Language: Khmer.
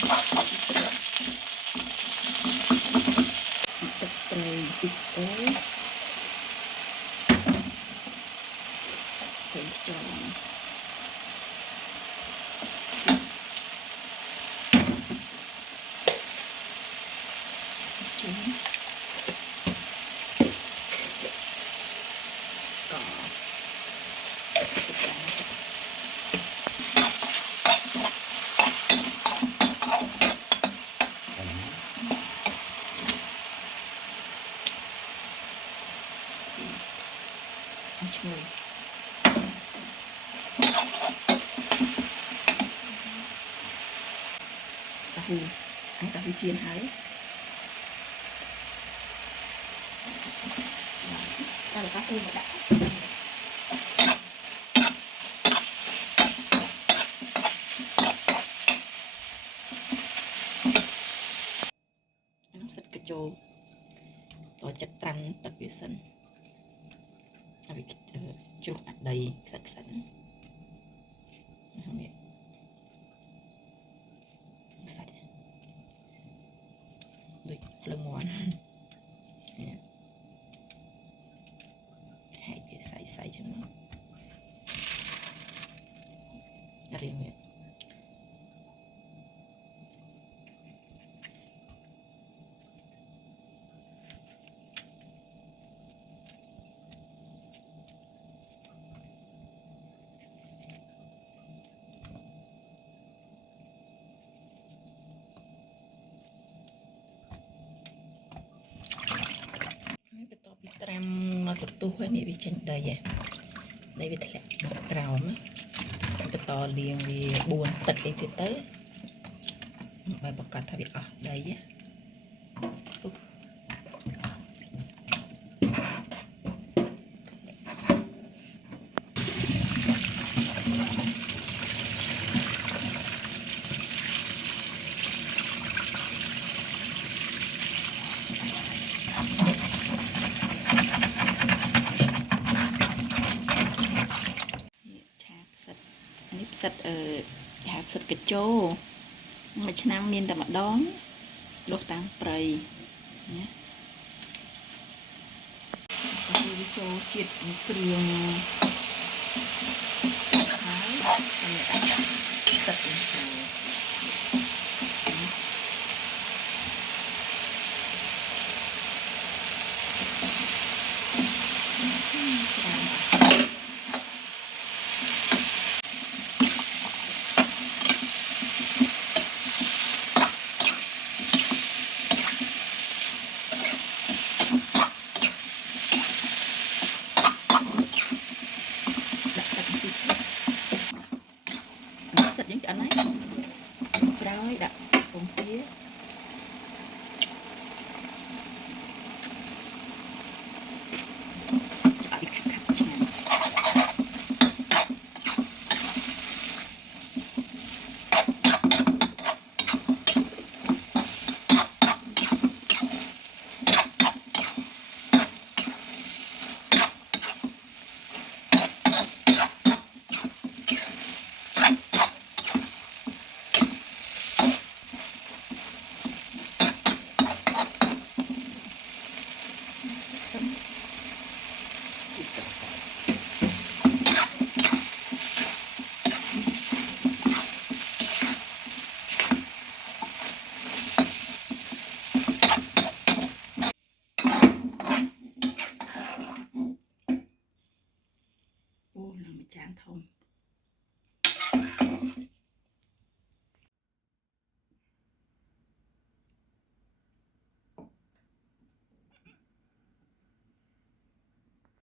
ទឹកត្រីតិចទៅទៅខ្យល់ចេញស្ករឈ្ងុយតាហ៊ូហើយតាហ៊ូជៀនហើយតែតាហ៊ូមកដាក់សិតកញ្ចូលតចិត្តត្រាំទឹកវាសិនហើយជ្រុះអាដីខ្សាច់ហ្នឹងនេះសាច់ដូចភ្លើងមាន់ហើយវាសៃចឹងរៀងវាត្រាំមកសន្ទុះហើយនេះវាចេញដីហ៎ដីវាធ្លាក់មកក្រោមបន្តលាងវា4ទឹកអីទៀតទៅបើប្រកាសថាវាអស់ដីហ៎ផ្សិតហាផ្សិតកញ្ចោមួយឆ្នាំមានតែម្ដងដុសតាមព្រៃណាទៅវាចូលជាតិគ្រឿងសាច់ហើយតែអាចផ្សិតចូលយើងឆ្អិនហើយក្រោយដាក់